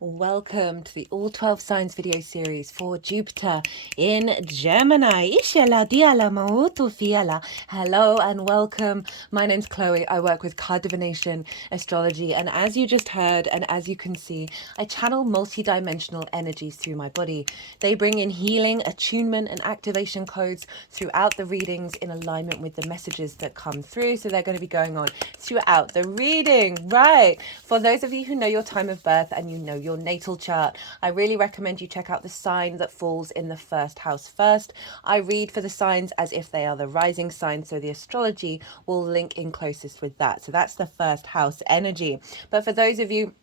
Welcome to the All 12 Signs video series for Jupiter in Gemini. Hello and welcome. My name's Chloe. I work with card divination, astrology, and as you just heard and as you can see, I channel multi-dimensional energies through my body. They bring in healing, attunement, and activation codes throughout the readings in alignment with the messages that come through. So they're going to be going on throughout the reading. Right. For those of you who know your time of birth and you know your natal chart, I really recommend you check out the sign that falls in the first house first. I read for the signs as if they are the rising sign, so the astrology will link in closest with that. So that's the first house energy. But for those of you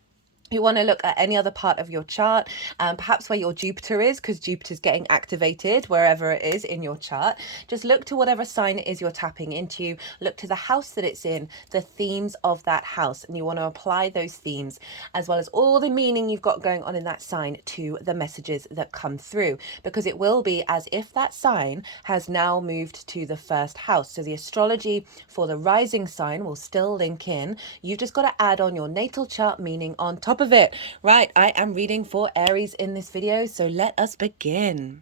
who want to look at any other part of your chart, perhaps where your Jupiter is, because Jupiter's getting activated wherever it is in your chart, just look to whatever sign it is you're tapping into, look to the house that it's in, the themes of that house, and you want to apply those themes as well as all the meaning you've got going on in that sign to the messages that come through, because it will be as if that sign has now moved to the first house. So the astrology for the rising sign will still link in. You've just got to add on your natal chart meaning on top of it. Right, I am reading for Aries in this video, so let us begin.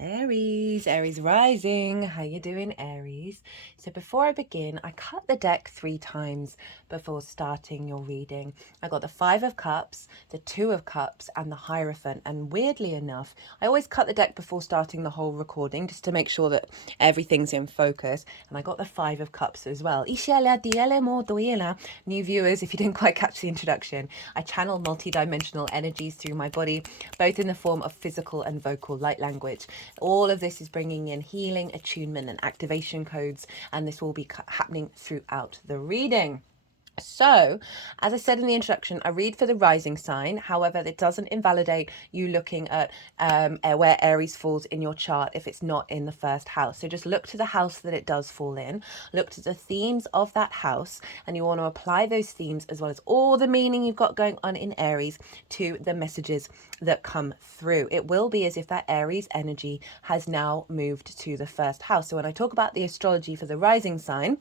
Aries rising. How you doing, Aries? So before I begin, I cut the deck 3 times before starting your reading. I got the 5 of Cups, the 2 of Cups, and the Hierophant. And weirdly enough, I always cut the deck before starting the whole recording just to make sure that everything's in focus. And I got the 5 of Cups as well. New viewers, if you didn't quite catch the introduction, I channel multi-dimensional energies through my body, both in the form of physical and vocal light language. All of this is bringing in healing, attunement, and activation codes, and this will be happening throughout the reading. So, as I said in the introduction, I read for the rising sign. However, it doesn't invalidate you looking at where Aries falls in your chart if it's not in the first house. So just look to the house that it does fall in, look to the themes of that house, and you want to apply those themes as well as all the meaning you've got going on in Aries to the messages that come through. It will be as if that Aries energy has now moved to the first house. So when I talk about the astrology for the rising sign,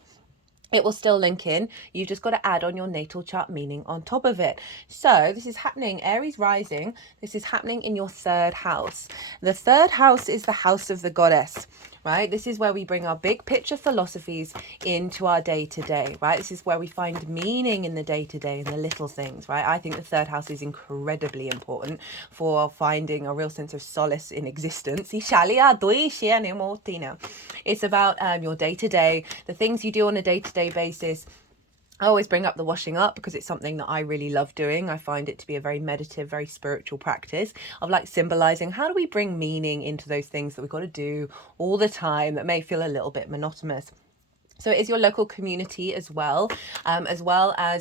it will still link in. You've just got to add on your natal chart meaning on top of it. So this is happening, Aries rising, this is happening in your 3rd house. The 3rd house is the house of the goddess, right? This is where we bring our big picture philosophies into our day-to-day, right? This is where we find meaning in the day-to-day and the little things, right? I think the 3rd house is incredibly important for finding a real sense of solace in existence. It's about your day-to-day, the things you do on a day-to-day basis. I always bring up the washing up because it's something that I really love doing. I find it to be a very meditative, very spiritual practice of like symbolizing how do we bring meaning into those things that we've got to do all the time that may feel a little bit monotonous. So it is your local community as well as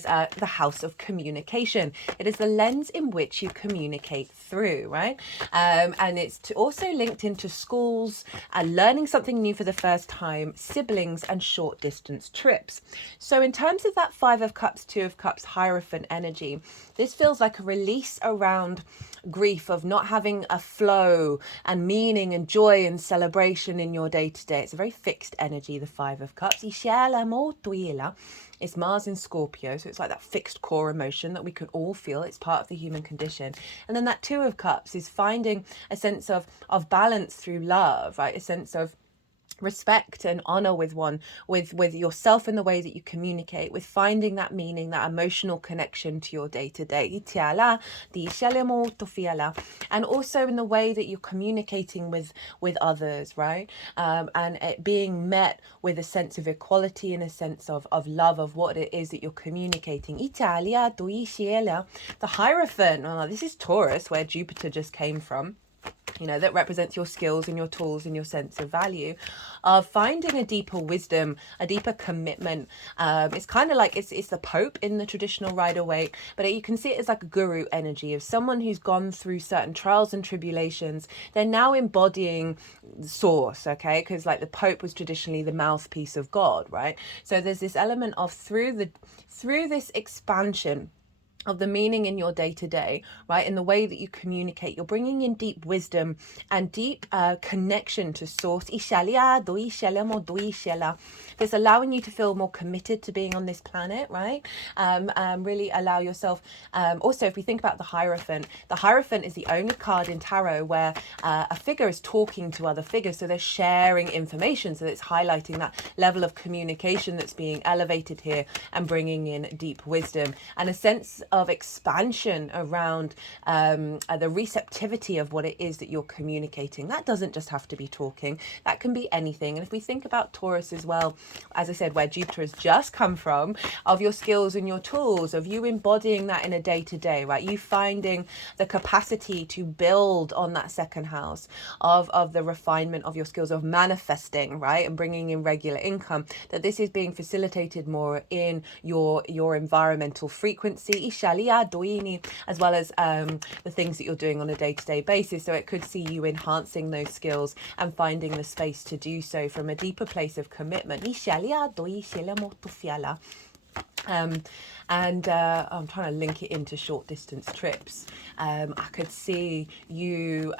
the house of communication. It is the lens in which you communicate through, right? And it's also linked into schools and learning something new for the first time, siblings, and short distance trips. So in terms of that 5 of Cups, 2 of Cups, Hierophant energy, this feels like a release around grief of not having a flow and meaning and joy and celebration in your day-to-day. It's a very fixed energy, the 5 of Cups. It's Mars in Scorpio, so it's like that fixed core emotion that we can all feel. It's part of the human condition. And then that 2 of Cups is finding a sense of balance through love, right? A sense of respect and honor with yourself in the way that you communicate, with finding that meaning, that emotional connection to your day-to-day, and also in the way that you're communicating with others, right? And it being met with a sense of equality and a sense of love of what it is that you're communicating. The Hierophant, this is Taurus, where Jupiter just came from. That represents your skills and your tools and your sense of value, of finding a deeper wisdom, a deeper commitment. It's kind of like it's the Pope in the traditional Rider-Waite, but you can see it as like a guru energy of someone who's gone through certain trials and tribulations. They're now embodying the source, okay? Because like the Pope was traditionally the mouthpiece of God, right? So there's this element of through this expansion of the meaning in your day-to-day, right? In the way that you communicate, you're bringing in deep wisdom and deep connection to source. That's allowing you to feel more committed to being on this planet, right? Really allow yourself. Also, if we think about the Hierophant is the only card in tarot where a figure is talking to other figures, so they're sharing information. So it's highlighting that level of communication that's being elevated here and bringing in deep wisdom and a sense of expansion around the receptivity of what it is that you're communicating. That doesn't just have to be talking, that can be anything. And if we think about Taurus as well, as I said, where Jupiter has just come from, of your skills and your tools, of you embodying that in a day-to-day, right? You finding the capacity to build on that second house of the refinement of your skills, of manifesting, right? And bringing in regular income, that this is being facilitated more in your environmental frequency, as well as the things that you're doing on a day-to-day basis. So it could see you enhancing those skills and finding the space to do so from a deeper place of commitment. I'm trying to link it into short distance trips. I could see you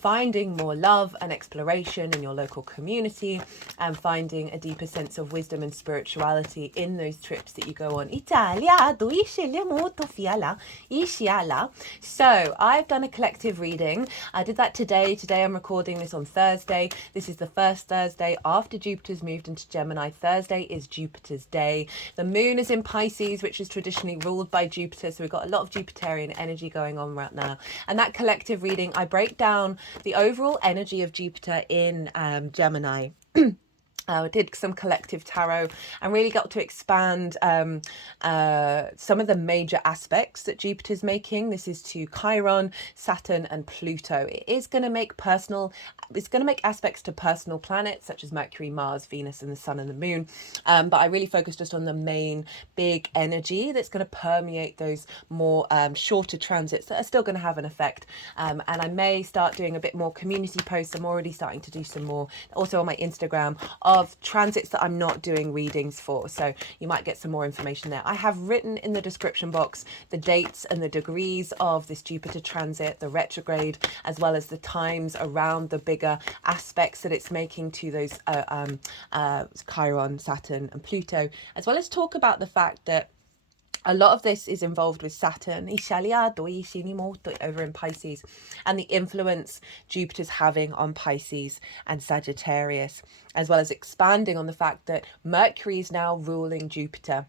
finding more love and exploration in your local community and finding a deeper sense of wisdom and spirituality in those trips that you go on. So I've done a collective reading. I did that today. Today I'm recording this on Thursday. This is the first Thursday after Jupiter's moved into Gemini. Thursday is Jupiter's day. The moon is in Pisces, which is traditionally ruled by Jupiter. So we've got a lot of Jupiterian energy going on right now. And that collective reading, I break down the overall energy of Jupiter in Gemini. I did some collective tarot and really got to expand some of the major aspects that Jupiter's making. This is to Chiron, Saturn, and Pluto. It is going to make aspects to personal planets such as Mercury, Mars, Venus, and the Sun and the Moon. But I really focused just on the main big energy that's going to permeate those more shorter transits that are still going to have an effect. And I may start doing a bit more community posts. I'm already starting to do some more also on my Instagram of transits that I'm not doing readings for, so you might get some more information there. I have written in the description box the dates and the degrees of this Jupiter transit, the retrograde, as well as the times around the bigger aspects that it's making to those Chiron, Saturn, and Pluto, as well as talk about the fact that a lot of this is involved with Saturn over in Pisces and the influence Jupiter's having on Pisces and Sagittarius, as well as expanding on the fact that Mercury is now ruling Jupiter.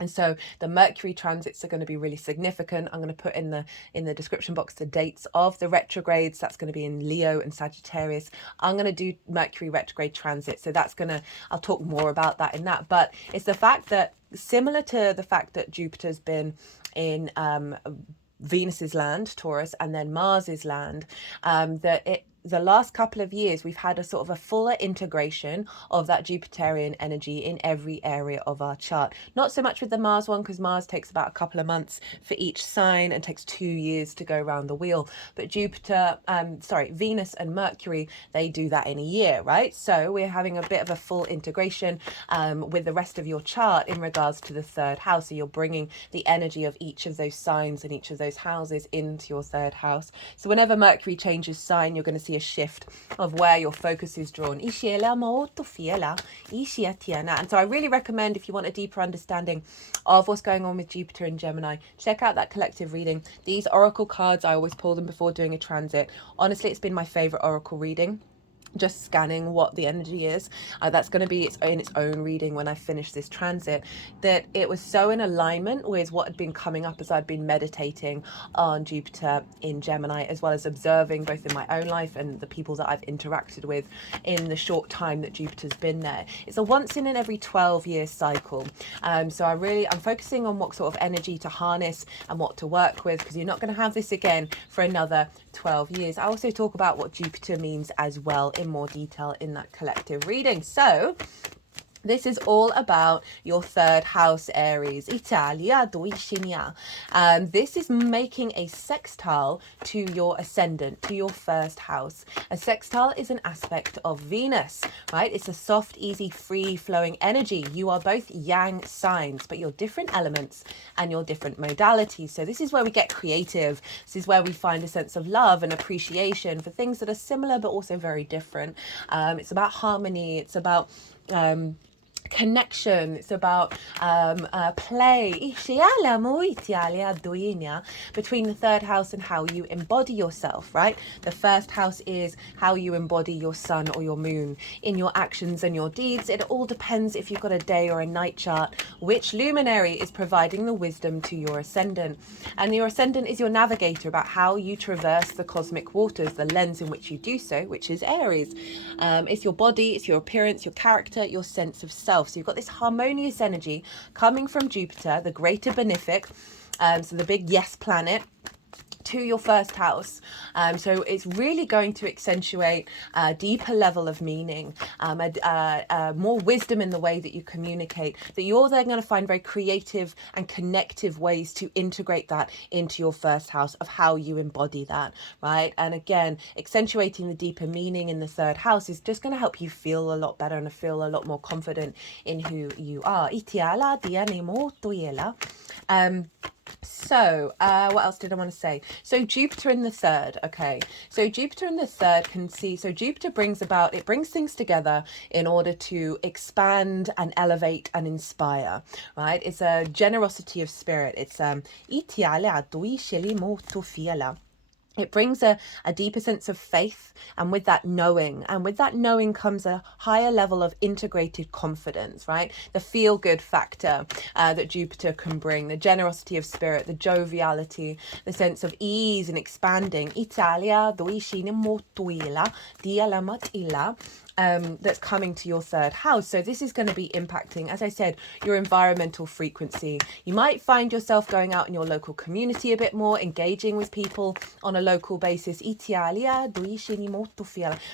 And so the Mercury transits are going to be really significant. I'm going to put in the description box the dates of the retrogrades. That's going to be in Leo and Sagittarius. I'm going to do Mercury retrograde transit. So I'll talk more about that in that. But it's the fact that, similar to the fact that Jupiter's been in Venus's land, Taurus, and then Mars's land, the last couple of years we've had a sort of a fuller integration of that Jupiterian energy in every area of our chart. Not so much with the Mars one, because Mars takes about a couple of months for each sign and takes 2 years to go around the wheel. But Venus and Mercury, they do that in a year, right? So we're having a bit of a full integration with the rest of your chart in regards to the third house. So you're bringing the energy of each of those signs and each of those houses into your third house. So whenever Mercury changes sign, you're going to see a shift of where your focus is drawn. And so I really recommend, if you want a deeper understanding of what's going on with Jupiter and Gemini, check out that collective reading. These oracle cards, I always pull them before doing a transit. Honestly, it's been my favorite oracle reading. Just scanning what the energy is. That's going to be in its own reading when I finish this transit, that it was so in alignment with what had been coming up as I'd been meditating on Jupiter in Gemini, as well as observing both in my own life and the people that I've interacted with in the short time that Jupiter's been there. It's a once in every 12-year cycle. So I'm focusing on what sort of energy to harness and what to work with, because you're not going to have this again for another 12 years. I also talk about what Jupiter means as well in more detail in that collective reading. So This is all about your third house, Aries. Italia, Deutschland. This is making a sextile to your ascendant, to your first house. A sextile is an aspect of Venus, right? It's a soft, easy, free-flowing energy. You are both yang signs, but you're different elements and you're different modalities. So this is where we get creative. This is where we find a sense of love and appreciation for things that are similar but also very different. It's about harmony. It's about connection. It's about play between the third house and how you embody yourself, right? The first house is how you embody your sun or your moon in your actions and your deeds. It all depends if you've got a day or a night chart, which luminary is providing the wisdom to your ascendant. And your ascendant is your navigator about how you traverse the cosmic waters, the lens in which you do so, which is Aries. It's your body, it's your appearance, your character, your sense of self. So you've got this harmonious energy coming from Jupiter, the greater benefic, so the big yes planet, to your first house. So it's really going to accentuate a deeper level of meaning, more wisdom in the way that you communicate, that you're then going to find very creative and connective ways to integrate that into your first house of how you embody that, right? And again, accentuating the deeper meaning in the third house is just going to help you feel a lot better and feel a lot more confident in who you are. So what else did I want to say? So Jupiter in the third. Okay, so Jupiter in the third can see, so Jupiter brings things together in order to expand and elevate and inspire, right? It's a generosity of spirit. It's it brings a deeper sense of faith, and with that knowing comes a higher level of integrated confidence, right? The feel-good factor that Jupiter can bring, the generosity of spirit, the joviality, the sense of ease and expanding. That's coming to your third house. So this is going to be impacting, as I said, your environmental frequency. You might find yourself going out in your local community a bit more, engaging with people on a local basis.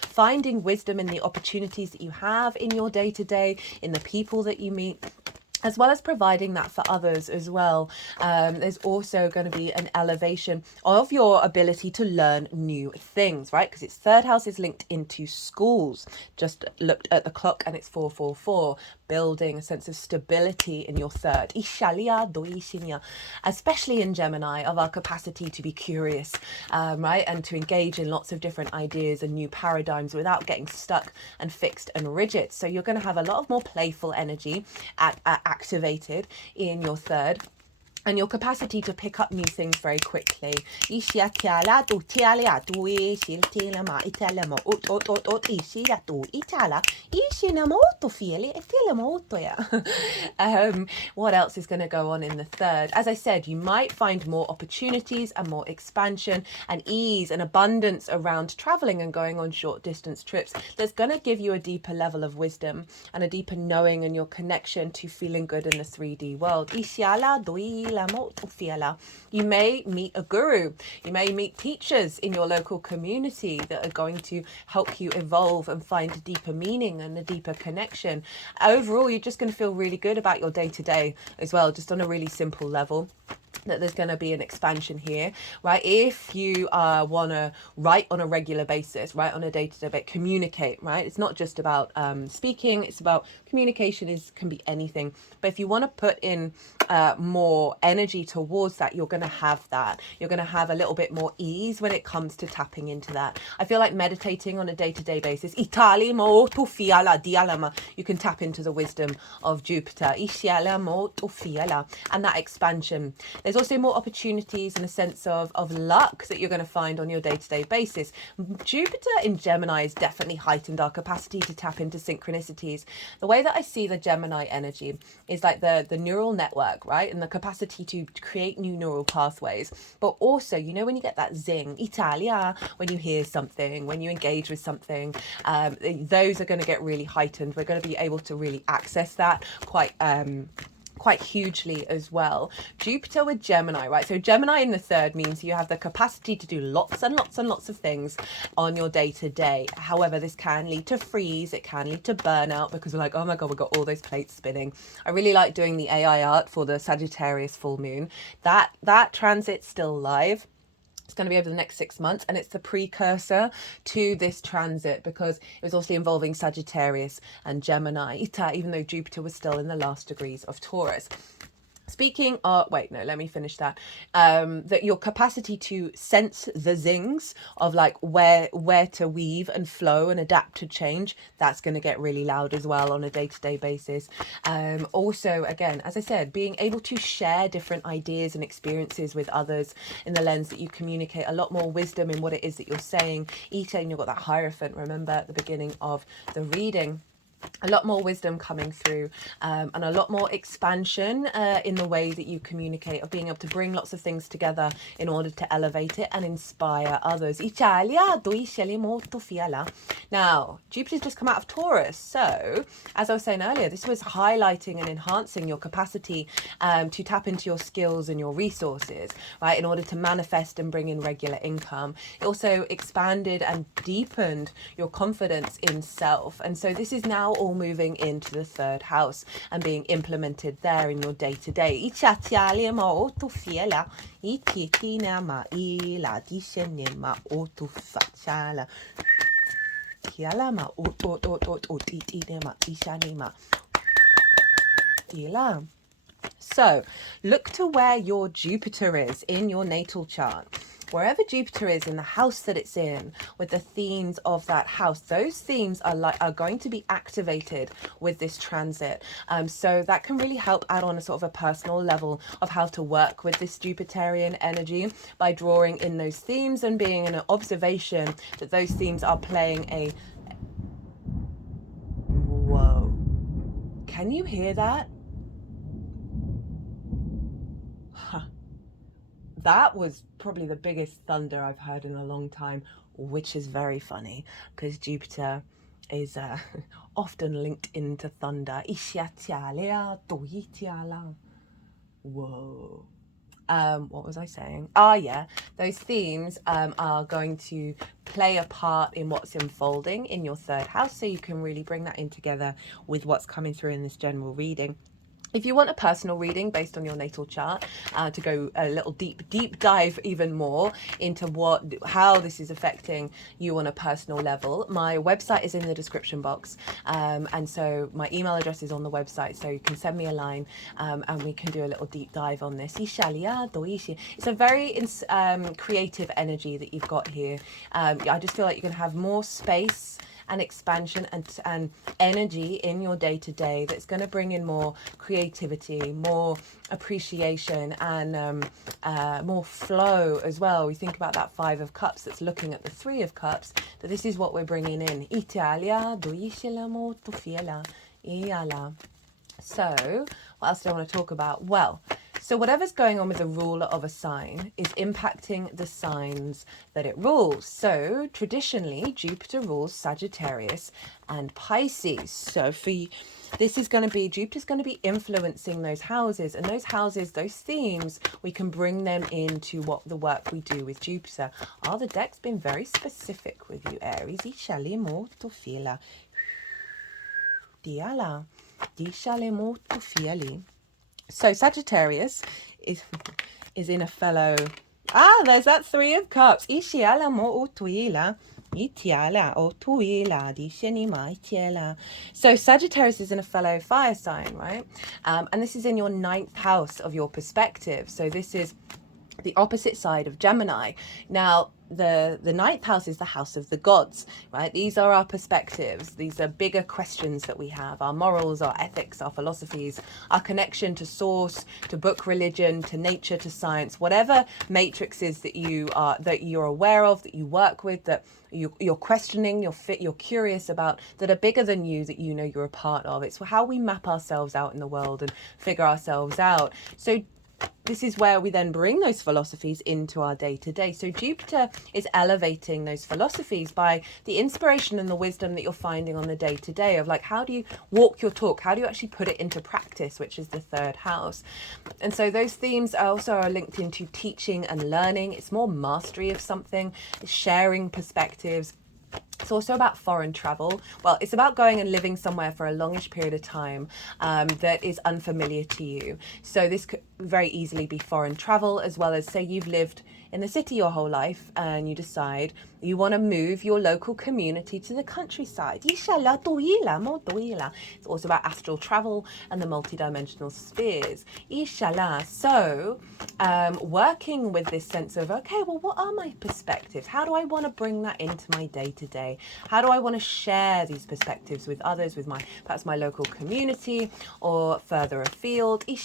Finding wisdom in the opportunities that you have in your day-to-day, in the people that you meet, as well as providing that for others as well. There's also going to be an elevation of your ability to learn new things, right? Because its third house is linked into schools. Just looked at the clock and it's 444, building a sense of stability in your third. Especially in Gemini, of our capacity to be curious, right? And to engage in lots of different ideas and new paradigms without getting stuck and fixed and rigid. So you're going to have a lot of more playful energy activated in your third, and your capacity to pick up new things very quickly. What else is going to go on in the third? As I said, you might find more opportunities and more expansion and ease and abundance around traveling and going on short distance trips. That's going to give you a deeper level of wisdom and a deeper knowing and your connection to feeling good in the 3D world. You may meet a guru. You may meet teachers in your local community that are going to help you evolve and find a deeper meaning and a deeper connection. Overall, you're just going to feel really good about your day-to-day as well, just on a really simple level. That there's going to be an expansion here, right? If you want to write on a regular basis, write on a day-to-day basis, communicate, right? It's not just about speaking, it's about communication. Can be anything. But if you want to put in more energy towards that, you're going to have that. You're going to have a little bit more ease when it comes to tapping into that. I feel like meditating on a day-to-day basis, you can tap into the wisdom of Jupiter and that expansion. There's also more opportunities and a sense of luck that you're going to find on your day-to-day basis. Jupiter in Gemini has definitely heightened our capacity to tap into synchronicities. The way that I see the Gemini energy is like the neural network, right? And the capacity to create new neural pathways. But also, you know, when you get that zing, Italia, when you hear something, when you engage with something, those are going to get really heightened. We're going to be able to really access that quite quite hugely as well. Jupiter with Gemini, right? So Gemini in the third means you have the capacity to do lots and lots and lots of things on your day to day. However, this can lead to freeze. It can lead to burnout because we're like, oh my God, we've got all those plates spinning. I really like doing the AI art for the Sagittarius full moon. That transit's still live. It's going to be over the next 6 months, and it's the precursor to this transit because it was also involving Sagittarius and Gemini, even though Jupiter was still in the last degrees of Taurus. Speaking of, wait, no, let me finish that. That your capacity to sense the zings of like where to weave and flow and adapt to change, that's going to get really loud as well on a day-to-day basis. Also, again, as I said, being able to share different ideas and experiences with others in the lens that you communicate a lot more wisdom in what it is that you're saying. Eating, you've got that Hierophant, remember at the beginning of the reading. A lot more wisdom coming through, and a lot more expansion in the way that you communicate, of being able to bring lots of things together in order to elevate it and inspire others. Now, Jupiter's just come out of Taurus, so as I was saying earlier, this was highlighting and enhancing your capacity to tap into your skills and your resources, right, in order to manifest and bring in regular income. It also expanded and deepened your confidence in self, and so this is now all moving into the third house and being implemented there in your day-to-day. So look to where your Jupiter is in your natal chart. Wherever Jupiter is in the house that it's in, with the themes of that house, those themes are going to be activated with this transit. So that can really help add on a sort of a personal level of how to work with this Jupiterian energy by drawing in those themes and being in an observation that those themes are playing a... Whoa. Can you hear that? That was probably the biggest thunder I've heard in a long time, which is very funny because Jupiter is often linked into thunder. Whoa. What was I saying? Yeah, those themes are going to play a part in what's unfolding in your third house, so you can really bring that in together with what's coming through in this general reading. If you want a personal reading based on your natal chart, to go a little deep dive even more into how this is affecting you on a personal level, my website is in the description box, and so my email address is on the website, so you can send me a line, and we can do a little deep dive on this. It's a very creative energy that you've got here. I just feel like you can have more space and expansion and energy in your day-to-day that's going to bring in more creativity, more appreciation, and more flow as well. We think about that Five of Cups that's looking at the Three of Cups, that this is what we're bringing in. So what else do I want to talk about? Well, so whatever's going on with the ruler of a sign is impacting the signs that it rules. So traditionally, Jupiter rules Sagittarius and Pisces. So Jupiter's going to be influencing those houses, and those houses, those themes, we can bring them into the work we do with Jupiter. The deck's been very specific with you, Aries. So Sagittarius is in a fellow... there's that Three of Cups. So Sagittarius is in a fellow fire sign, right? And this is in your 9th house of your perspective. So this is the opposite side of Gemini. Now, the 9th house is the house of the gods, right? These are our perspectives. These are bigger questions that we have, our morals, our ethics, our philosophies, our connection to source, to book religion, to nature, to science, whatever matrices that you're aware of, that you work with, that you're questioning, you're curious about, that are bigger than you, that you're a part of. It's how we map ourselves out in the world and figure ourselves out. So this is where we then bring those philosophies into our day-to-day. So Jupiter is elevating those philosophies by the inspiration and the wisdom that you're finding on the day-to-day of like, how do you walk your talk? How do you actually put it into practice, which is the third house? And so those themes also are linked into teaching and learning. It's more mastery of something, it's sharing perspectives. It's also about foreign travel. Well, it's about going and living somewhere for a longish period of time that is unfamiliar to you. So this could very easily be foreign travel, as well as say you've lived in the city your whole life and you decide you want to move your local community to the countryside. It's also about astral travel and the multidimensional spheres. So working with this sense of, okay, well, what are my perspectives? How do I want to bring that into my day-to-day? How do I want to share these perspectives with others, with my perhaps my local community or further afield? And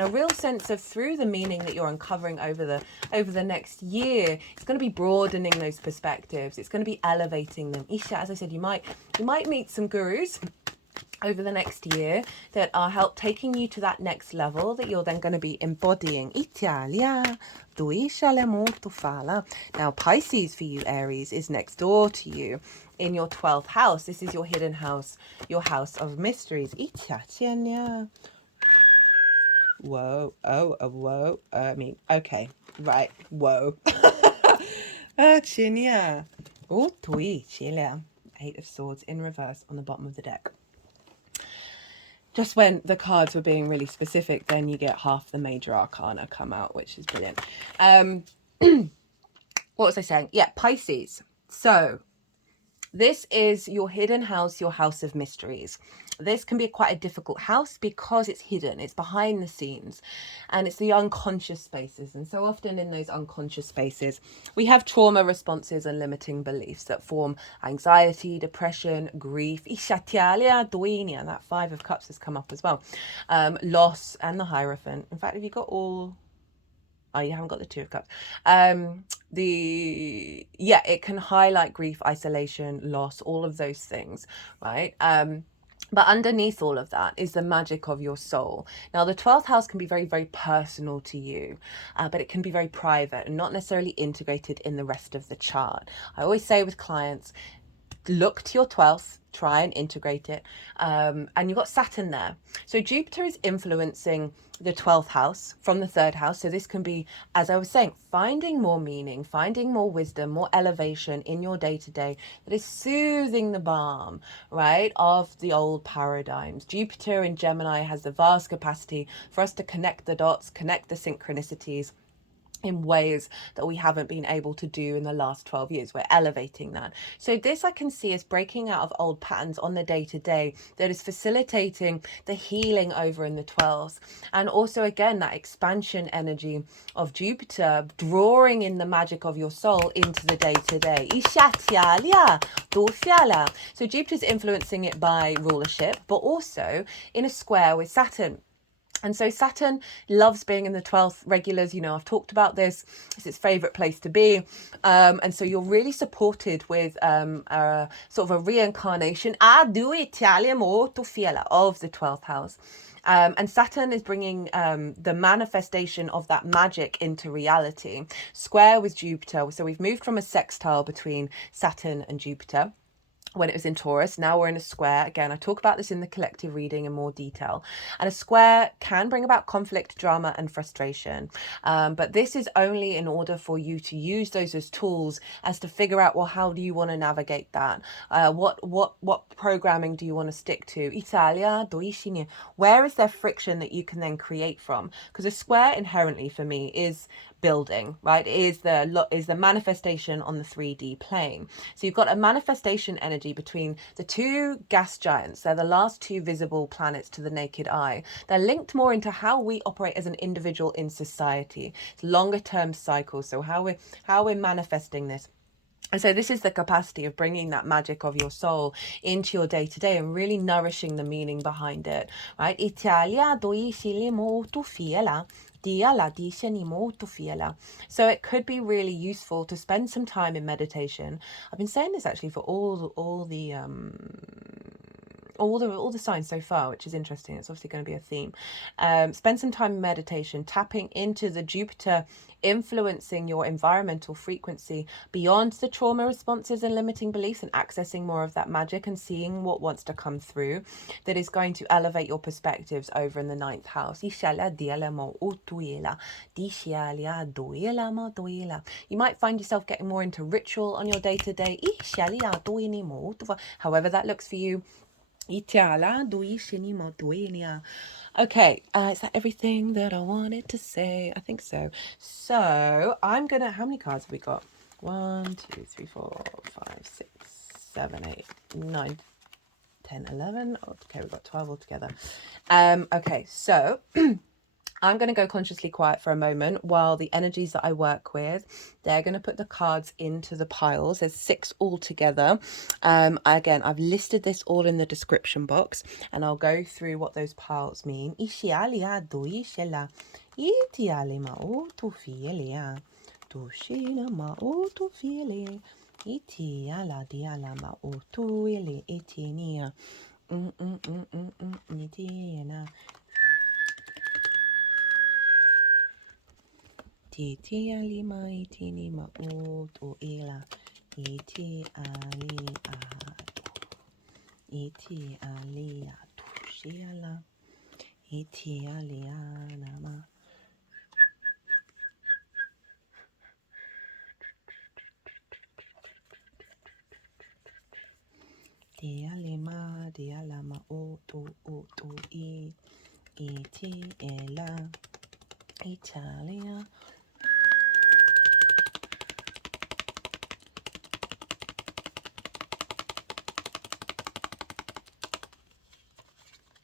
a real sense of, through the meaning that you're uncovering over the next year, it's going to be broadening those perspectives. It's going to be elevating them. As I said, you might meet some gurus over the next year that are help taking you to that next level that you're then going to be embodying. Now Pisces for you, Aries, is next door to you in your 12th house. This is your hidden house, your house of mysteries. Whoa, whoa, okay, right, whoa. Chinya. Oh, tui, chilia. Eight of Swords in reverse on the bottom of the deck. Just when the cards were being really specific, then you get half the major arcana come out, which is brilliant. What was I saying? Yeah, Pisces. So this is your hidden house, your house of mysteries. This can be quite a difficult house because it's hidden, it's behind the scenes, and it's the unconscious spaces. And so often in those unconscious spaces, we have trauma responses and limiting beliefs that form anxiety, depression, grief. That Five of Cups has come up as well. Loss and the Hierophant. In fact, have you got all... Oh, you haven't got the Two of Cups. It can highlight grief, isolation, loss, all of those things, right? But underneath all of that is the magic of your soul. Now, the 12th house can be very, very personal to you, but it can be very private and not necessarily integrated in the rest of the chart. I always say with clients, look to your 12th, try and integrate it. And you've got Saturn there. So Jupiter is influencing the 12th house from the 3rd house. So this can be, as I was saying, finding more meaning, finding more wisdom, more elevation in your day-to-day that is soothing the balm, right, of the old paradigms. Jupiter in Gemini has the vast capacity for us to connect the dots, connect the synchronicities in ways that we haven't been able to do in the last 12 years. We're elevating that. So this I can see as breaking out of old patterns on the day-to-day that is facilitating the healing over in the 12th. And also, again, that expansion energy of Jupiter drawing in the magic of your soul into the day-to-day. So Jupiter's influencing it by rulership, but also in a square with Saturn. And so Saturn loves being in the 12th regulars. You know, I've talked about this. It's its favourite place to be. And so you're really supported with a sort of a reincarnation of the 12th house. And Saturn is bringing the manifestation of that magic into reality. Square with Jupiter. So we've moved from a sextile between Saturn and Jupiter when it was in Taurus. Now we're in a square. Again, I talk about this in the collective reading in more detail. And a square can bring about conflict, drama, and frustration. But this is only in order for you to use those as tools as to figure out, well, how do you want to navigate that? What programming do you want to stick to? Where is there friction that you can then create from? Because a square inherently for me is building, right? Is the manifestation on the 3D plane. So you've got a manifestation energy between the two gas giants. They're the last two visible planets to the naked eye. They're linked more into how we operate as an individual in society. It's longer term cycles. So how we're manifesting this. And so this is the capacity of bringing that magic of your soul into your day-to-day and really nourishing the meaning behind it, right? So it could be really useful to spend some time in meditation. I've been saying this actually for all all the signs so far, which is interesting. It's obviously going to be a theme. Spend some time in meditation, tapping into the Jupiter influencing your environmental frequency beyond the trauma responses and limiting beliefs, and accessing more of that magic and seeing what wants to come through that is going to elevate your perspectives over in the ninth house. You might find yourself getting more into ritual on your day-to-day. However that looks for you. Okay, is that everything that I wanted to say? I think so. So I'm gonna, how many cards have we got? 1, 2, 3, 4, 5, 6, 7, 8, 9, 10, 11. Okay, we've got 12 altogether. Okay, so I'm going to go consciously quiet for a moment while the energies that I work with, they're going to put the cards into the piles. There's 6 altogether. Again, I've listed this all in the description box, and I'll go through what those piles mean. Titi alima itini ma utu ila iti ali atu iti ali atu shiala iti ali anama dialima dialama utu I iti ela Italia.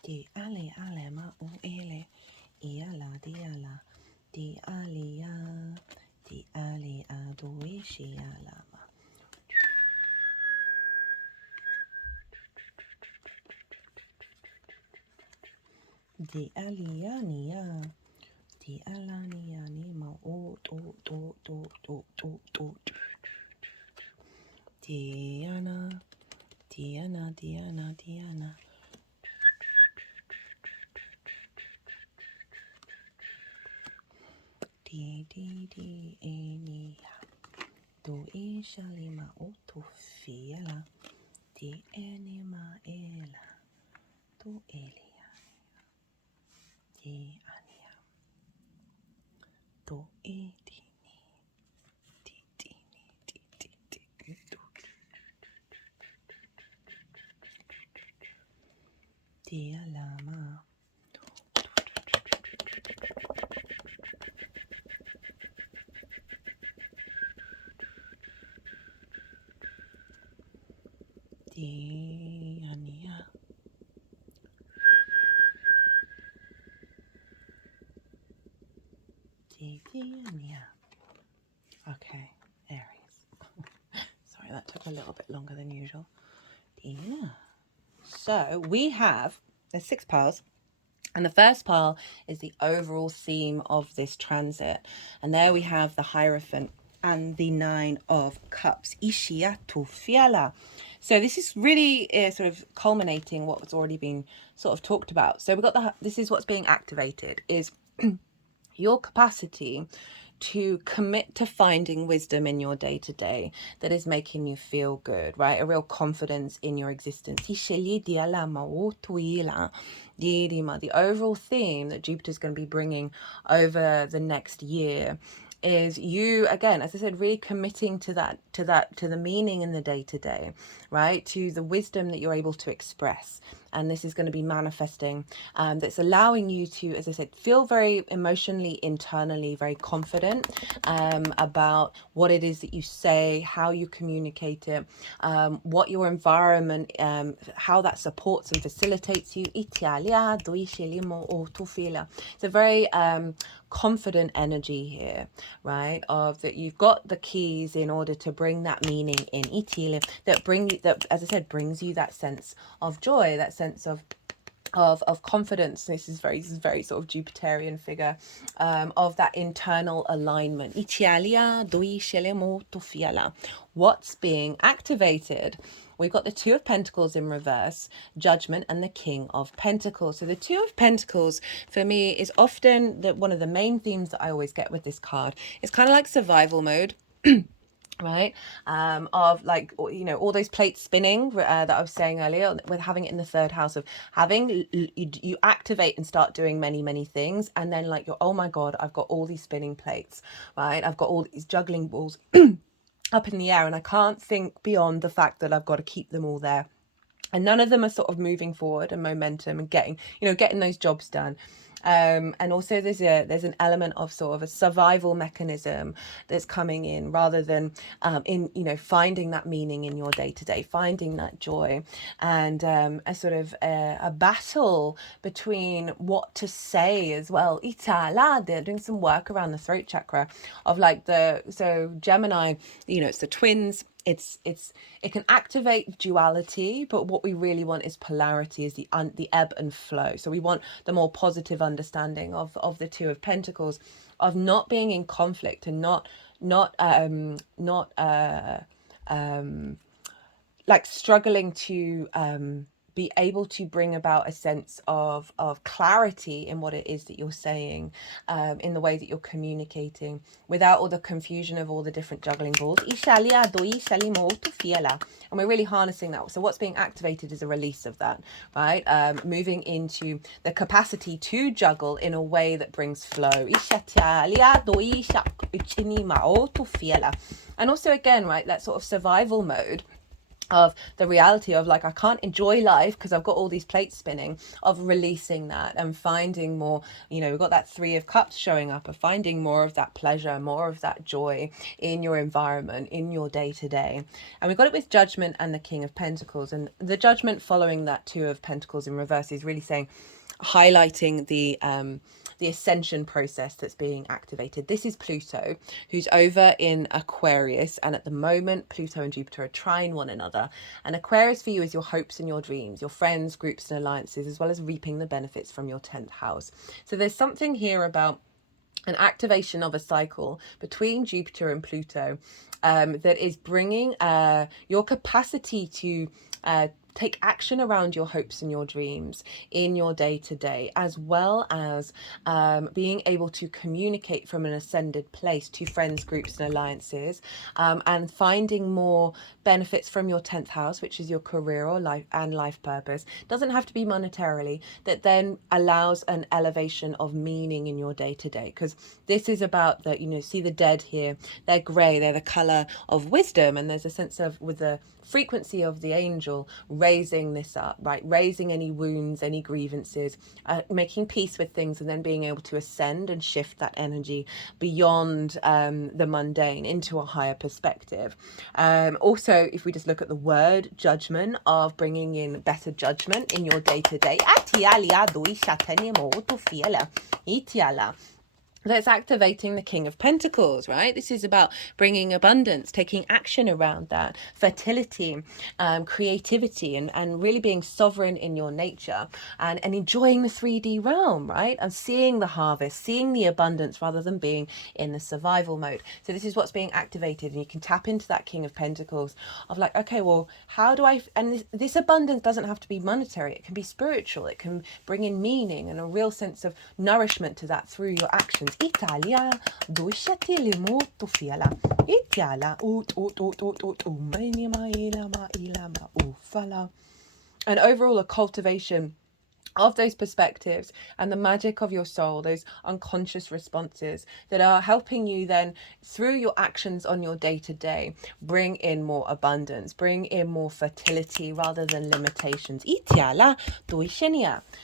Di ale ale ma u ele iala diala di alia di ali aduishi alama di aliania di alaniani ma u Diana Diana Diana Diana di enia do ishalima utufiela di enima ela do elia di ania do edini di alama Diania Diania. Okay, Aries. Sorry, that took a little bit longer than usual. Diana. So we have, there's 6 piles. And the first pile is the overall theme of this transit. And there we have the Hierophant and the 9 of Cups. Ishiatu Fiala. So this is really sort of culminating what's already been sort of talked about. So we've got this is what's being activated, is your capacity to commit to finding wisdom in your day-to-day that is making you feel good, right? A real confidence in your existence. The overall theme that Jupiter is going to be bringing over the next year is you, again, as I said, really committing to the meaning in the day-to-day, right? To the wisdom that you're able to express. And this is going to be manifesting, that's allowing you to, as I said, feel very emotionally, internally, very confident about what it is that you say, how you communicate it, what your environment, how that supports and facilitates you. It's a very confident energy here, right? Of that you've got the keys in order to bring that meaning in. That, as I said, brings you that sense of joy, that sense of confidence. This is very sort of Jupiterian figure of that internal alignment. What's being activated we've got the Two of Pentacles in reverse, Judgment, and the King of Pentacles. So the Two of Pentacles for me is often one of the main themes that I always get with this card. It's kind of like survival mode. Right, of like, you know, all those plates spinning that I was saying earlier, with having it in the third house, of having you activate and start doing many things, and then like you're, oh my god, I've got all these spinning plates, right, I've got all these juggling balls up in the air, and I can't think beyond the fact that I've got to keep them all there, and none of them are sort of moving forward and momentum and getting those jobs done. And also there's an element of sort of a survival mechanism that's coming in, rather than in, you know, finding that meaning in your day to day, finding that joy, and a sort of a battle between what to say as well. They're doing some work around the throat chakra of like so Gemini, you know, it's the twins. It can activate duality, but what we really want is polarity, is the ebb and flow. So we want the more positive understanding of the Two of Pentacles, of not being in conflict, and not like struggling to be able to bring about a sense of clarity in what it is that you're saying, in the way that you're communicating, without all the confusion of all the different juggling balls. And we're really harnessing that. So what's being activated is a release of that, right? Moving into the capacity to juggle in a way that brings flow. And also, again, right, that sort of survival mode of the reality of like, I can't enjoy life because I've got all these plates spinning, of releasing that and finding more, you know, we've got that Three of Cups showing up, of finding more of that pleasure, more of that joy in your environment, in your day to day. And we've got it with Judgment and the King of Pentacles, and the Judgment following that Two of Pentacles in reverse is really saying, highlighting the ascension process that's being activated. This is Pluto, who's over in Aquarius, and at the moment Pluto and Jupiter are trine one another, and Aquarius for you is your hopes and your dreams, your friends, groups and alliances, as well as reaping the benefits from your 10th house. So there's something here about an activation of a cycle between Jupiter and Pluto that is bringing your capacity to take action around your hopes and your dreams in your day to day, as well as being able to communicate from an ascended place to friends, groups and alliances, and finding more benefits from your 10th house, which is your career or life purpose. Doesn't have to be monetarily, that then allows an elevation of meaning in your day to day, because this is about the, you know, see the dead here, they're grey, they're the color of wisdom, and there's a sense of, with the frequency of the angel, raising this up, right, raising any wounds, any grievances, making peace with things, and then being able to ascend and shift that energy beyond the mundane into a higher perspective. Also, if we just look at the word judgment, of bringing in better judgment in your day to day, that's activating the King of Pentacles, right? This is about bringing abundance, taking action around that, fertility, creativity, and really being sovereign in your nature, and enjoying the 3D realm, right? And seeing the harvest, seeing the abundance, rather than being in the survival mode. So this is what's being activated, and you can tap into that King of Pentacles of like, okay, well, how do I, and this abundance doesn't have to be monetary, it can be spiritual, it can bring in meaning and a real sense of nourishment to that through your actions. Italia, dushatili molto fiala. Itiala, and overall a cultivation of those perspectives and the magic of your soul, those unconscious responses that are helping you then, through your actions on your day-to-day, bring in more abundance, bring in more fertility rather than limitations.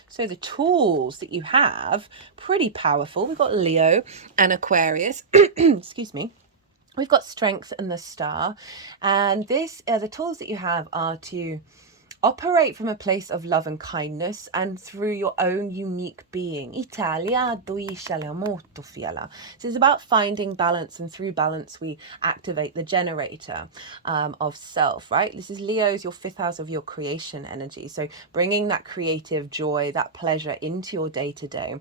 So the tools that you have, pretty powerful. We've got Leo and Aquarius. Excuse me. We've got Strength and the Star, and the tools that you have are to operate from a place of love and kindness, and through your own unique being. So it's about finding balance, and through balance we activate the generator of self, right? This is Leo's, your 5th house of your creation energy. So bringing that creative joy, that pleasure into your day-to-day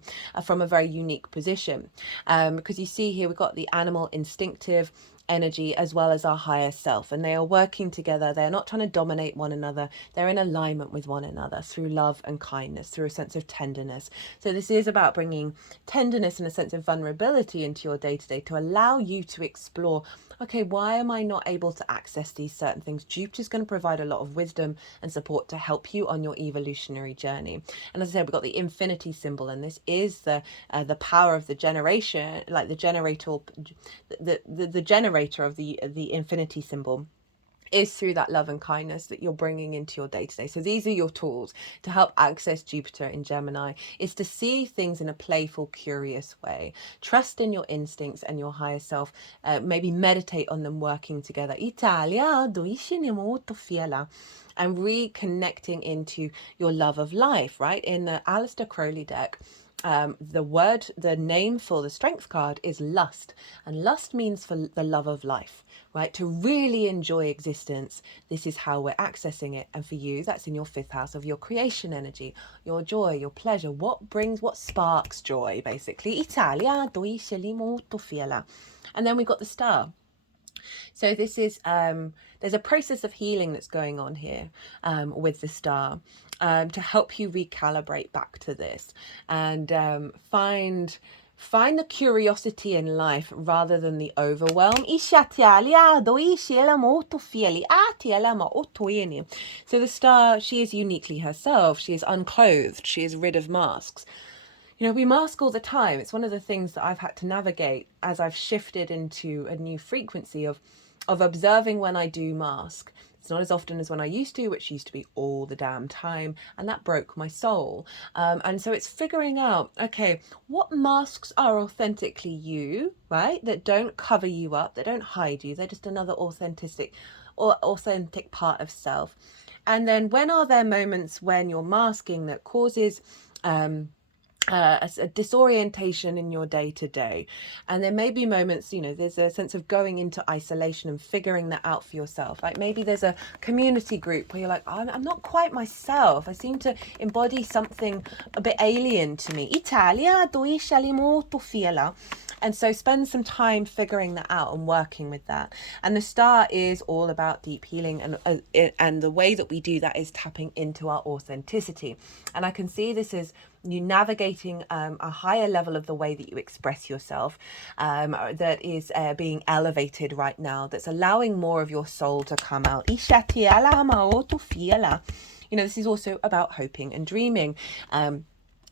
from a very unique position. Because you see here we've got the animal instinctive energy as well as our higher self, and they are working together. They're not trying to dominate one another. They're in alignment with one another through love and kindness, through a sense of tenderness. So this is about bringing tenderness and a sense of vulnerability into your day-to-day to allow you to explore, okay, why am I not able to access these certain things? Jupiter's going to provide a lot of wisdom and support to help you on your evolutionary journey. And as I said, we've got the infinity symbol, and this is the power of the generation, like the generator, the generator of the infinity symbol is through that love and kindness that you're bringing into your day-to-day. So these are your tools to help access Jupiter in Gemini, is to see things in a playful, curious way. Trust in your instincts and your higher self. Maybe meditate on them working together. Italia, molto fiela. And reconnecting into your love of life, right? In the Aleister Crowley deck, the name for the strength card is lust, and lust means for the love of life, right? To really enjoy existence. This is how we're accessing it. And for you, that's in your 5th house of your creation energy, your joy, your pleasure, what sparks joy, basically. Italia, molto fiela. And then we got the star. So this is, there's a process of healing that's going on here with the star to help you recalibrate back to this and find the curiosity in life rather than the overwhelm. So the star, she is uniquely herself. She is unclothed. She is rid of masks. You know, we mask all the time. It's one of the things that I've had to navigate as I've shifted into a new frequency of observing when I do mask. It's not as often as when I used to, which used to be all the damn time, and that broke my soul. And so it's figuring out, okay, what masks are authentically you, right? That don't cover you up, that don't hide you. They're just another authentic part of self. And then when are there moments when you're masking that causes a disorientation in your day-to-day? And there may be moments, you know, there's a sense of going into isolation and figuring that out for yourself. Like maybe there's a community group where you're like, I'm not quite myself. I seem to embody something a bit alien to me. Italia, molto fiela. And so spend some time figuring that out and working with that. And the star is all about deep healing, and the way that we do that is tapping into our authenticity. And I can see this as you navigating a higher level of the way that you express yourself, that is being elevated right now, that's allowing more of your soul to come out. You know, this is also about hoping and dreaming.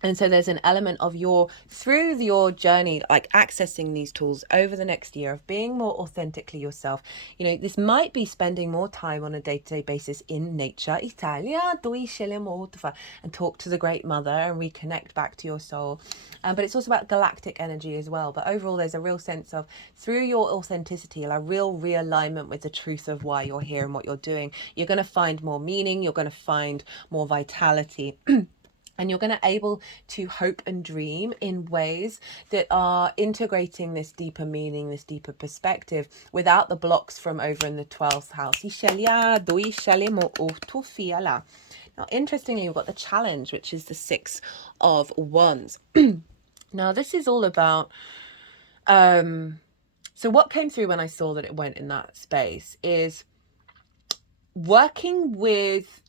And so there's an element of through your journey, like accessing these tools over the next year, of being more authentically yourself. You know, this might be spending more time on a day-to-day basis in nature, and talk to the Great Mother and reconnect back to your soul. But it's also about galactic energy as well. But overall, there's a real sense of, through your authenticity, a real realignment with the truth of why you're here and what you're doing. You're going to find more meaning. You're going to find more vitality. And you're going to able to hope and dream in ways that are integrating this deeper meaning, this deeper perspective, without the blocks from over in the 12th house. Now, interestingly, we've got the challenge, which is the 6 of Wands. Now, this is all about... so what came through when I saw that it went in that space is working with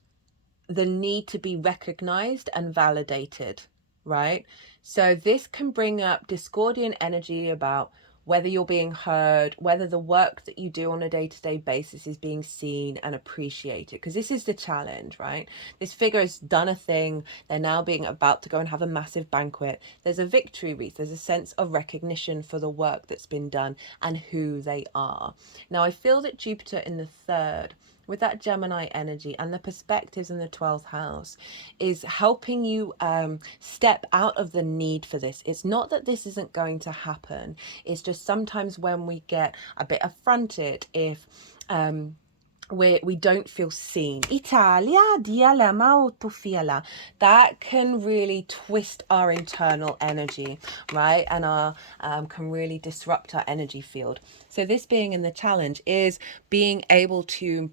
the need to be recognized and validated, right? So this can bring up discordian energy about whether you're being heard, whether the work that you do on a day-to-day basis is being seen and appreciated, because this is the challenge, right? This figure has done a thing. They're now about to go and have a massive banquet. There's a victory wreath. There's a sense of recognition for the work that's been done and who they are. Now, I feel that Jupiter in the 3rd, with that Gemini energy and the perspectives in the 12th house, is helping you step out of the need for this. It's not that this isn't going to happen. It's just sometimes when we get a bit affronted if we don't feel seen, that can really twist our internal energy, right? And can really disrupt our energy field. So this being in the challenge is being able to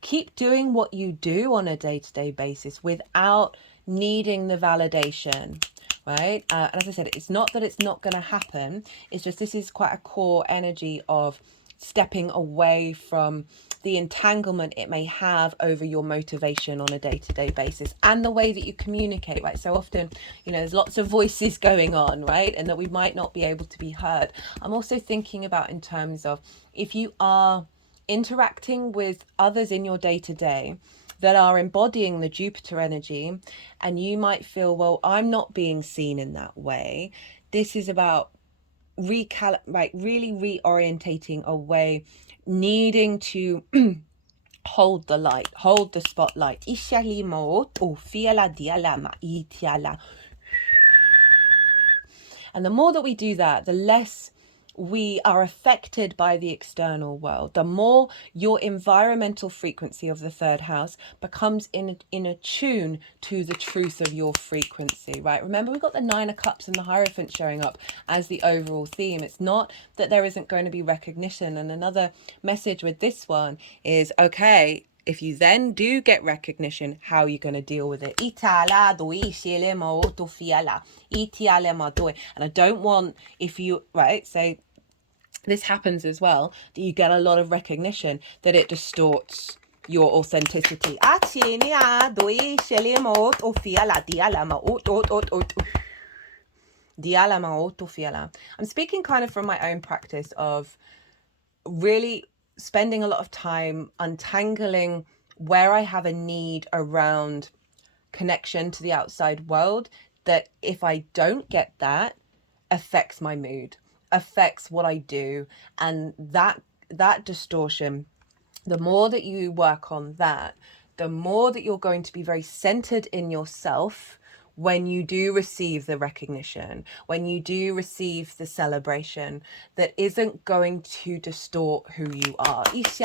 keep doing what you do on a day-to-day basis without needing the validation, right? And as I said, it's not that it's not going to happen. It's just this is quite a core energy of stepping away from the entanglement it may have over your motivation on a day-to-day basis and the way that you communicate, right? So often, there's lots of voices going on, right? And that we might not be able to be heard. I'm also thinking about in terms of if you are interacting with others in your day-to-day that are embodying the Jupiter energy, and you might feel, well, I'm not being seen in that way. This is about really reorientating away, needing to hold the light, hold the spotlight. And the more that we do that, the less we are affected by the external world, the more your environmental frequency of the third house becomes in a tune to the truth of your frequency, right? Remember, we've got the Nine of Cups and the Hierophant showing up as the overall theme. It's not that there isn't going to be recognition. And another message with this one is, okay, if you then do get recognition, how are you going to deal with it? And I don't want, if you, right, so this happens as well, that you get a lot of recognition, that it distorts your authenticity. I'm speaking kind of from my own practice of really spending a lot of time untangling where I have a need around connection to the outside world, that if I don't get that, affects my mood, affects what I do. And that distortion, the more that you work on that, the more that you're going to be very centered in yourself when you do receive the recognition, when you do receive the celebration, that isn't going to distort who you are. I'm just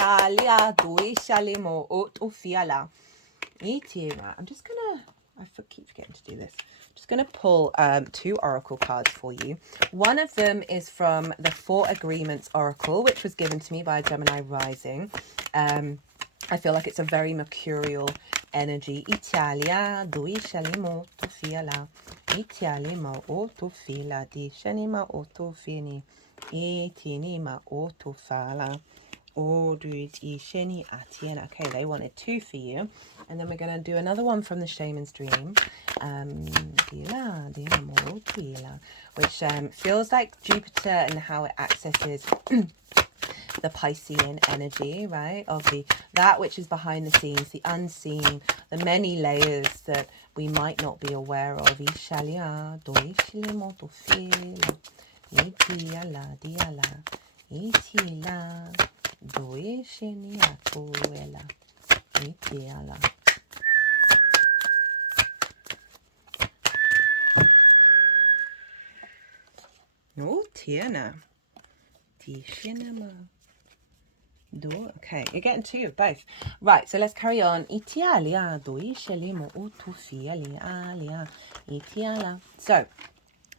gonna, keep forgetting to do this. I'm just gonna pull 2 oracle cards for you. One of them is from the 4 Agreements Oracle, which was given to me by a Gemini rising. I feel like it's a very mercurial energy. Italia, doi shalimo to fiala. Itialima auto fila di shanima auto fini. Itinima auto fala. Okay, they wanted 2 for you. And then we're going to do another one from the Shaman's Dream. Which feels like Jupiter and how it accesses the Piscean energy, right? Of that which is behind the scenes, the unseen, the many layers that we might not be aware of. Oh, Tiana. Okay, you're getting 2 of both. Right, so let's carry on. So,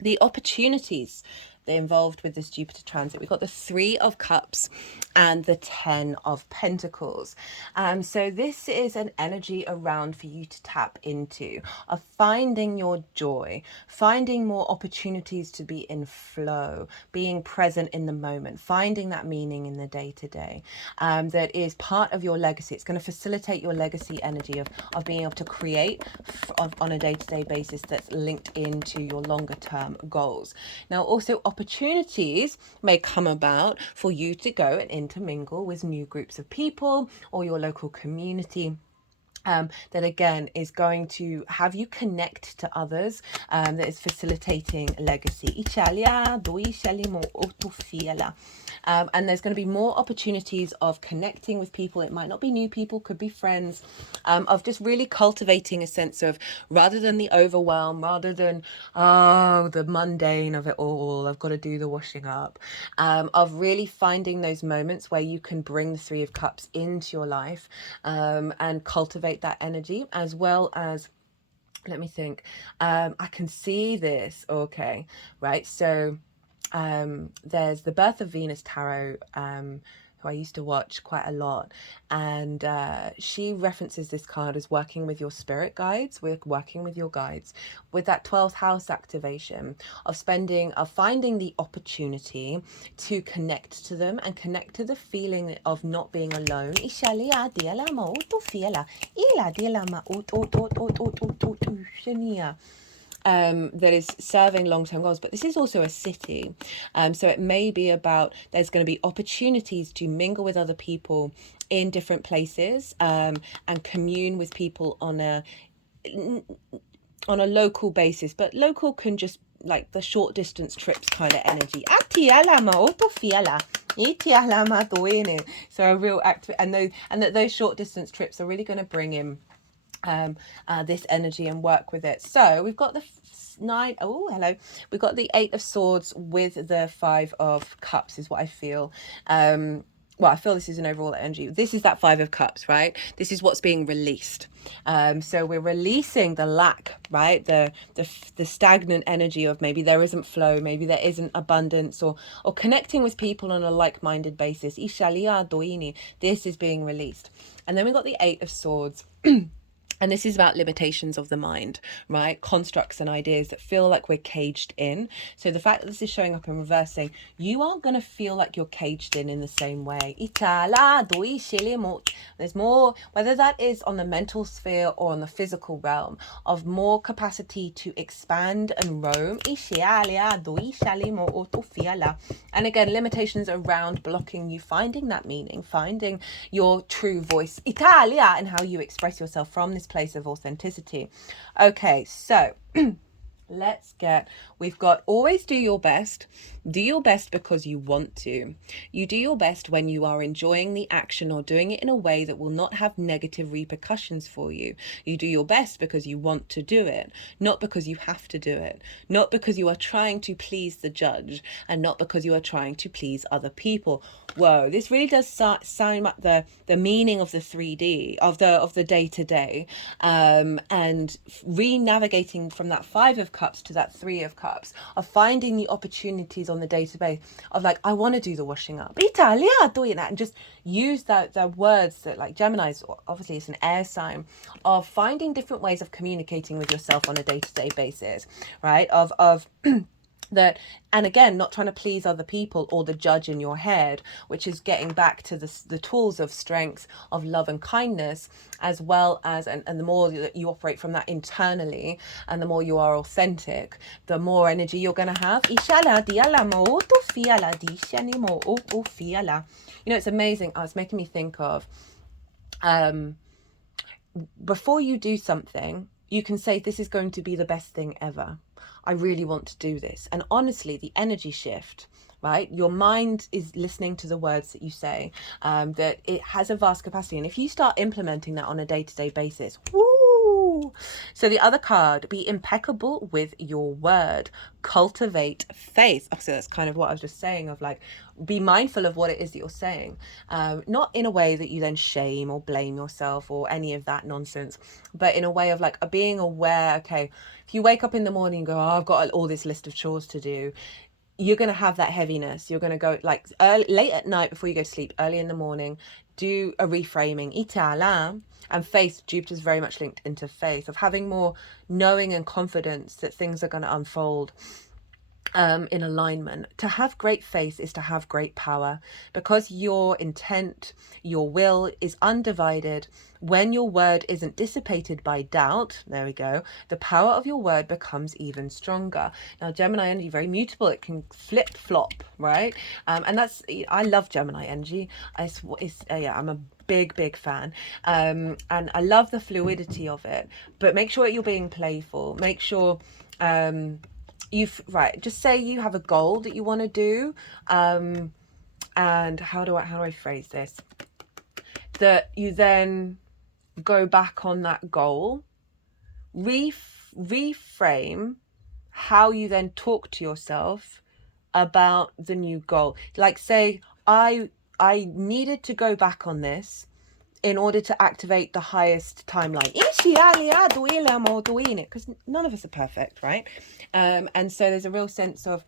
the opportunities that are involved with this Jupiter transit. We've got the 3 of Cups and the 10 of Pentacles. So this is an energy around for you to tap into, of finding your joy, finding more opportunities to be in flow, being present in the moment, finding that meaning in the day-to-day. That is part of your legacy. It's going to facilitate your legacy energy of being able to create on a day-to-day basis that's linked into your longer term goals. Now, also opportunities may come about for you to go and intermingle with new groups of people or your local community. That again is going to have you connect to others, that is facilitating legacy. And there's going to be more opportunities of connecting with people. It might not be new people, could be friends, of just really cultivating a sense of, rather than the overwhelm, rather than the mundane of it all, I've got to do the washing up, of really finding those moments where you can bring the 3 of Cups into your life, and cultivate that energy, as well as, let me think, I can see this, okay, right, so there's the Birth of Venus tarot who I used to watch quite a lot, and she references this card as working with your spirit guides, with working with your guides, with that 12th house activation of finding the opportunity to connect to them and connect to the feeling of not being alone. That is serving long-term goals. But this is also a city, so it may be about there's going to be opportunities to mingle with other people in different places, and commune with people on a local basis. But local can just like the short distance trips kind of energy. So a real active, and those short distance trips are really going to bring in this energy and work with it. So we've got the we've got the 8 of Swords with the 5 of Cups is what I feel. Well, I feel this is an overall energy. This is that 5 of Cups, right? This is what's being released. So we're releasing the lack, right? The stagnant energy of maybe there isn't flow, maybe there isn't abundance, or connecting with people on a like-minded basis. This is being released. And then we got the 8 of Swords. And this is about limitations of the mind, right? Constructs and ideas that feel like we're caged in. So the fact that this is showing up in reversing, you aren't going to feel like you're caged in the same way. There's more, whether that is on the mental sphere or on the physical realm, of more capacity to expand and roam. And again, limitations around blocking you finding that meaning, finding your true voice, and how you express yourself from this place of authenticity. Okay, so we've got always do your best. Do your best because you want to. You do your best when you are enjoying the action or doing it in a way that will not have negative repercussions for you. You do your best because you want to do it, not because you have to do it, not because you are trying to please the judge, and not because you are trying to please other people. Whoa, this really does sound like the meaning of the 3D, of the day-to-day, and re-navigating from that 5 of Cups to that 3 of Cups, of finding the opportunities on the day-to-day of like, I want to do the washing up, and just use the words that, like, Gemini's, obviously it's an air sign, of finding different ways of communicating with yourself on a day-to-day basis, right? Of that, and again, not trying to please other people or the judge in your head, which is getting back to the tools of strength, of love and kindness, as well as, and the more that you operate from that internally, and the more you are authentic, the more energy you're going to have. You know, it's amazing. It's making me think of, before you do something, you can say, this is going to be the best thing ever. I really want to do this. And honestly, the energy shift, right? Your mind is listening to the words that you say, that it has a vast capacity. And if you start implementing that on a day-to-day basis, woo! So the other card, be impeccable with your word, cultivate faith. So that's kind of what I was just saying, of like, be mindful of what it is that you're saying, not in a way that you then shame or blame yourself or any of that nonsense, but in a way of like being aware. Okay, if you wake up in the morning and go, oh, I've got all this list of chores to do, you're going to have that heaviness. You're going to go like late at night before you go to sleep, early in the morning, do a reframing. And faith, Jupiter's very much linked into faith, of having more knowing and confidence that things are going to unfold in alignment. To have great faith is to have great power, because your intent, your will is undivided. When your word isn't dissipated by doubt, there we go, the power of your word becomes even stronger. Now, Gemini energy, very mutable. It can flip flop, right? And that's, I love Gemini energy. I'm a big fan, and I love the fluidity of it. But make sure you're being playful. Make sure just say you have a goal that you want to do, and how do I phrase this, that you then go back on that goal, reframe how you then talk to yourself about the new goal. Like, say I needed to go back on this in order to activate the highest timeline, because none of us are perfect, right? And so there's a real sense of,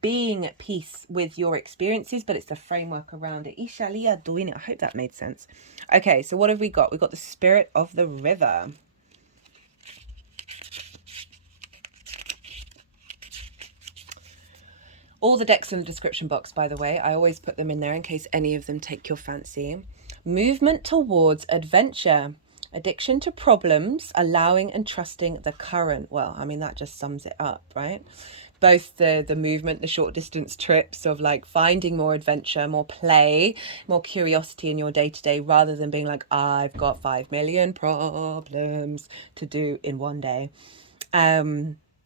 being at peace with your experiences, but it's the framework around it. Ishalia doing it. I hope that made sense. Okay, so what have we got? We've got the spirit of the river. All the decks in the description box, by the way. I always put them in there in case any of them take your fancy. Movement towards adventure. Addiction to problems, allowing and trusting the current. Well, I mean, that just sums it up, right? Both the movement, the short distance trips of like finding more adventure, more play, more curiosity in your day-to-day, rather than being like, I've got 5 million problems to do in one day.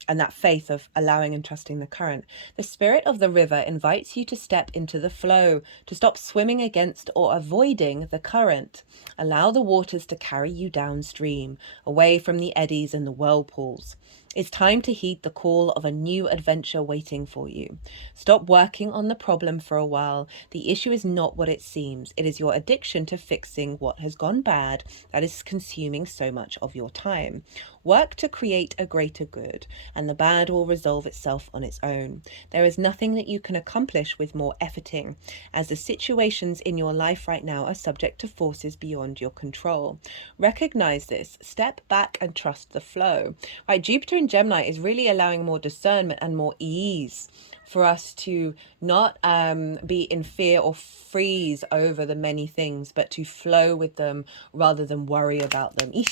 And that faith of allowing and trusting the current. The spirit of the river invites you to step into the flow, to stop swimming against or avoiding the current. Allow the waters to carry you downstream, away from the eddies and the whirlpools. It's time to heed the call of a new adventure waiting for you. Stop working on the problem for a while. The issue is not what it seems. It is your addiction to fixing what has gone bad that is consuming so much of your time. Work to create a greater good, and the bad will resolve itself on its own. There is nothing that you can accomplish with more efforting, as the situations in your life right now are subject to forces beyond your control. Recognize this, step back and trust the flow. Right, Jupiter in Gemini is really allowing more discernment and more ease for us to not be in fear or freeze over the many things, but to flow with them rather than worry about them. There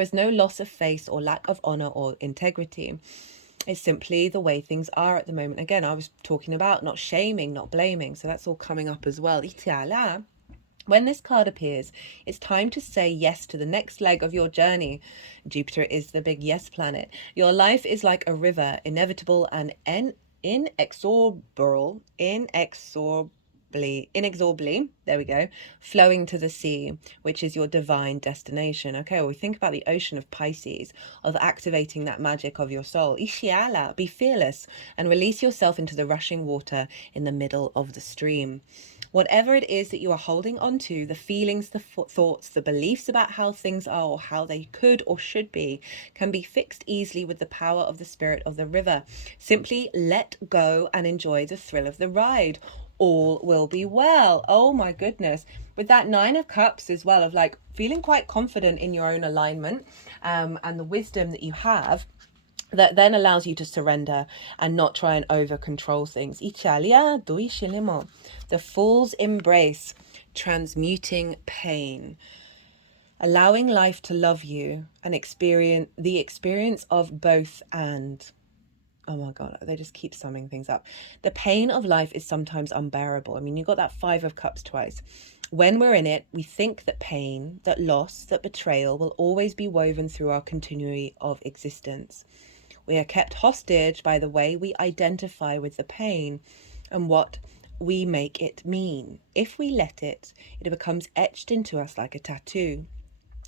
is no loss of face or lack of honor or integrity. It's simply the way things are at the moment. Again, I was talking about not shaming, not blaming. So that's all coming up as well. When this card appears, it's time to say yes to the next leg of your journey. Jupiter is the big yes planet. Your life is like a river, inevitable and inexorably, there we go, flowing to the sea, which is your divine destination. Okay, well, we think about the ocean of Pisces, of activating that magic of your soul. Ishiala, be fearless and release yourself into the rushing water in the middle of the stream. Whatever it is that you are holding on to, the feelings, the thoughts, the beliefs about how things are or how they could or should be, can be fixed easily with the power of the spirit of the river. Simply let go and enjoy the thrill of the ride. All will be well. Oh my goodness. With that 9 of Cups as well, of like feeling quite confident in your own alignment and the wisdom that you have, that then allows you to surrender and not try and over control things. The Fool's Embrace, transmuting pain, allowing life to love you and experience the experience of both and. Oh my God, they just keep summing things up. The pain of life is sometimes unbearable. I mean, you got that 5 of Cups twice. When we're in it, we think that pain, that loss, that betrayal will always be woven through our continuity of existence. We are kept hostage by the way we identify with the pain and what we make it mean. If we let it, it becomes etched into us like a tattoo.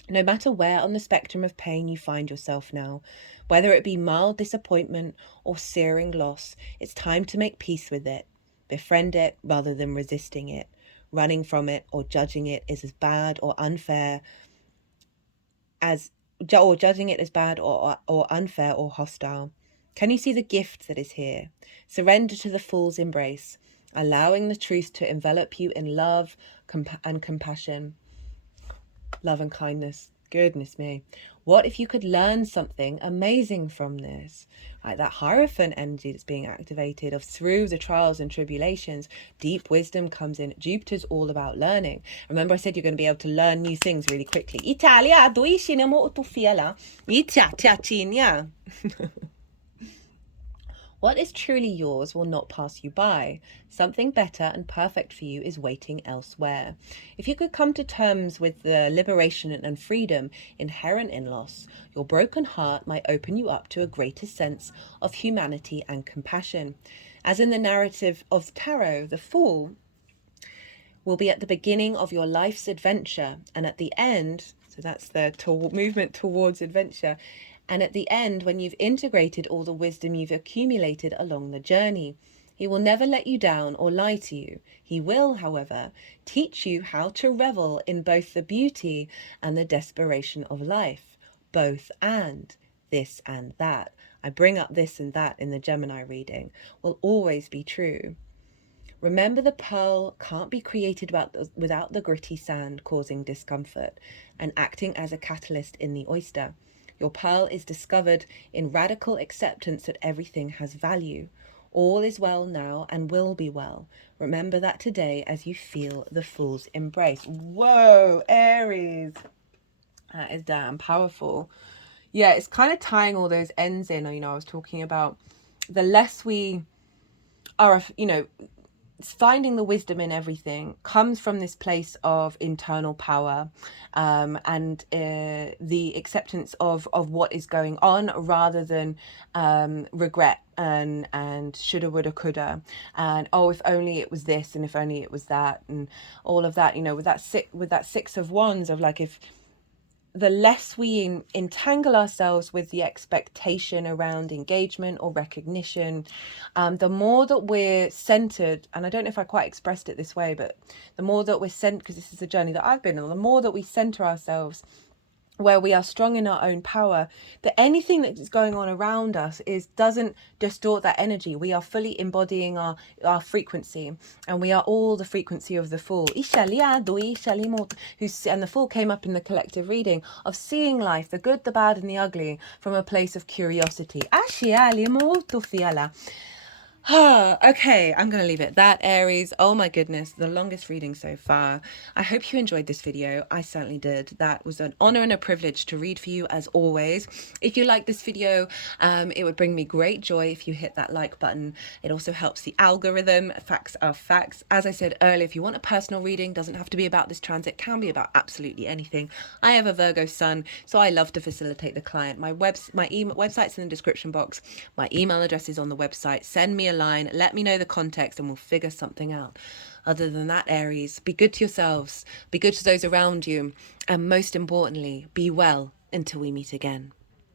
No matter where on the spectrum of pain you find yourself now, whether it be mild disappointment or searing loss, it's time to make peace with it. Befriend it rather than resisting it. Running from it or judging it is as bad or unfair or judging it as bad or unfair or hostile. Can you see the gift that is here? Surrender to the Fool's Embrace, allowing the truth to envelop you in love and compassion. Love and kindness. Goodness me. What if you could learn something amazing from this? Like that Hierophant energy that's being activated of through the trials and tribulations, deep wisdom comes in. Jupiter's all about learning. Remember I said you're going to be able to learn new things really quickly. Italia, What is truly yours will not pass you by. Something better and perfect for you is waiting elsewhere. If you could come to terms with the liberation and freedom inherent in loss, your broken heart might open you up to a greater sense of humanity and compassion. As in the narrative of Tarot, the Fool will be at the beginning of your life's adventure, and at the end, so that's the movement towards adventure, and at the end, when you've integrated all the wisdom you've accumulated along the journey, he will never let you down or lie to you. He will, however, teach you how to revel in both the beauty and the desperation of life. Both and, this and that. I bring up this and that in the Gemini reading, will always be true. Remember, the pearl can't be created without the gritty sand causing discomfort and acting as a catalyst in the oyster. Your pearl is discovered in radical acceptance that everything has value. All is well now and will be well. Remember that today as you feel the fool's embrace. Whoa, Aries. That is damn powerful. Yeah, it's kind of tying all those ends in. I was talking about the less we are, finding the wisdom in everything comes from this place of internal power, and the acceptance of what is going on, rather than regret and shoulda, woulda, coulda, and if only it was this and if only it was that, and all of that. With that Six of Wands, of like, if the less we entangle ourselves with the expectation around engagement or recognition, the more that we're centered, and I don't know if I quite expressed it this way, but the more that we're centered, because this is a journey that I've been on, the more that we center ourselves where we are strong in our own power, that anything that is going on around us doesn't distort that energy. We are fully embodying our frequency, and we are all the frequency of the Fool. And the Fool came up in the collective reading of seeing life, the good, the bad, and the ugly, from a place of curiosity. Okay, I'm going to leave it at that, Aries. Oh my goodness, the longest reading so far. I hope you enjoyed this video. I certainly did. That was an honor and a privilege to read for you, as always. If you like this video, it would bring me great joy if you hit that like button. It also helps the algorithm. Facts are facts. As I said earlier, if you want a personal reading, doesn't have to be about this transit, can be about absolutely anything. I have a Virgo sun, so I love to facilitate the client. My website's in the description box. My email address is on the website. Send me a line, let me know the context, and we'll figure something out. Other than that, Aries, be good to yourselves, be good to those around you, and most importantly, be well until we meet again.